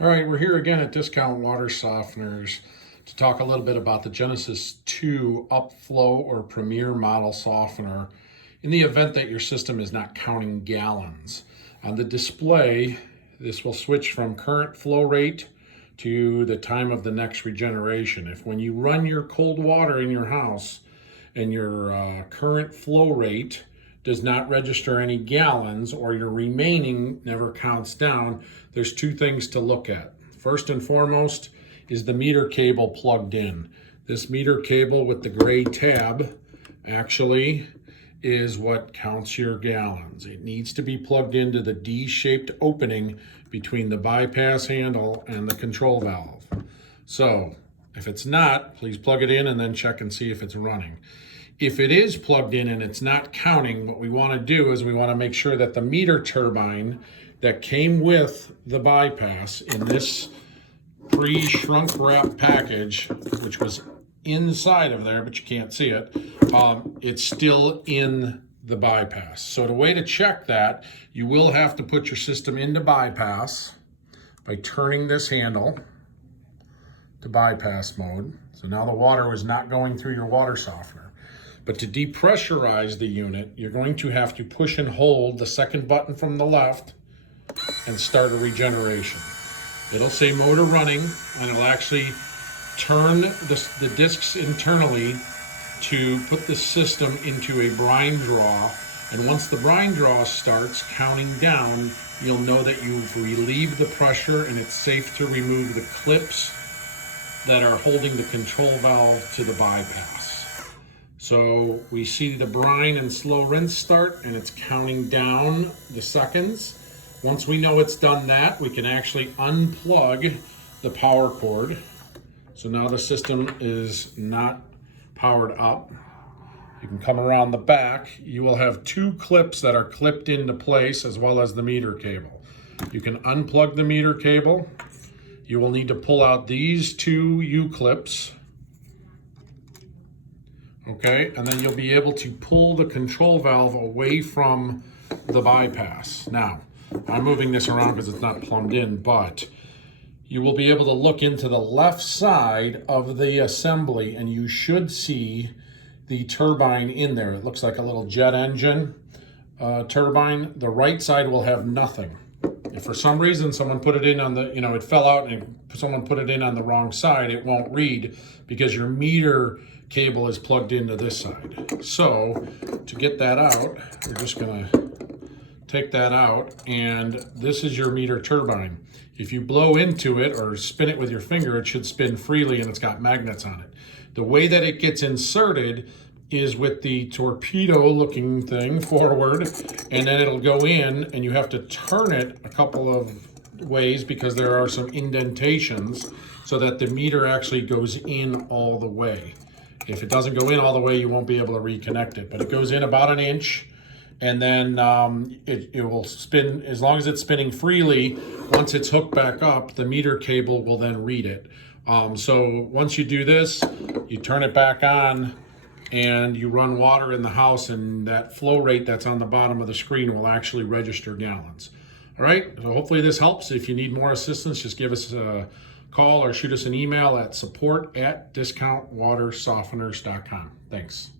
All right, we're here again at Discount Water Softeners to talk a little bit about the Genesis 2 Upflow or Premier model softener in the event that your system is not counting gallons. On the display, this will switch from current flow rate to the time of the next regeneration. If when you run your cold water in your house and your current flow rate does not register any gallons or your remaining never counts down, there's two things to look at. First and foremost is the meter cable plugged in. This meter cable with the gray tab actually is what counts your gallons. It needs to be plugged into the D-shaped opening between the bypass handle and the control valve. So if it's not, please plug it in and then check and see if it's running. If it is plugged in and it's not counting, what we want to do is we want to make sure that the meter turbine that came with the bypass in this pre-shrunk wrap package, which was inside of there, but you can't see it, it's still in the bypass. So the way to check that, you will have to put your system into bypass by turning this handle to bypass mode. So now the water is not going through your water softener. But to depressurize the unit, you're going to have to push and hold the second button from the left and start a regeneration. It'll say motor running, and it'll actually turn the discs internally to put the system into a brine draw. And once the brine draw starts counting down, you'll know that you've relieved the pressure and it's safe to remove the clips that are holding the control valve to the bypass. So we see the brine and slow rinse start, and it's counting down the seconds. Once we know it's done that, we can actually unplug the power cord. So now the system is not powered up. You can come around the back. You will have two clips that are clipped into place as well as the meter cable. You can unplug the meter cable. You will need to pull out these two U-clips. Okay, and then you'll be able to pull the control valve away from the bypass. Now, I'm moving this around because it's not plumbed in, but you will be able to look into the left side of the assembly and you should see the turbine in there. It looks like a little jet engine turbine. The right side will have nothing. If for some reason someone put it in on the, it fell out and someone put it in on the wrong side, it won't read because your meter cable is plugged into this side. So to get that out, we're just gonna take that out, and this is your meter turbine. If you blow into it or spin it with your finger, it should spin freely and it's got magnets on it. The way that it gets inserted is with the torpedo looking thing forward, and then it'll go in and you have to turn it a couple of ways because there are some indentations so that the meter actually goes in all the way. If it doesn't go in all the way, you won't be able to reconnect it, but it goes in about an inch, and then it will spin. As long as it's spinning freely, once it's hooked back up, the meter cable will then read it. So once you do this, you turn it back on and you run water in the house, and that flow rate that's on the bottom of the screen will actually register gallons. All right, so hopefully this helps. If you need more assistance, just give us a call or shoot us an email at support@discountwatersofteners.com. Thanks.